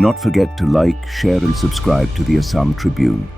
Do not forget to like, share and subscribe to the Assam Tribune.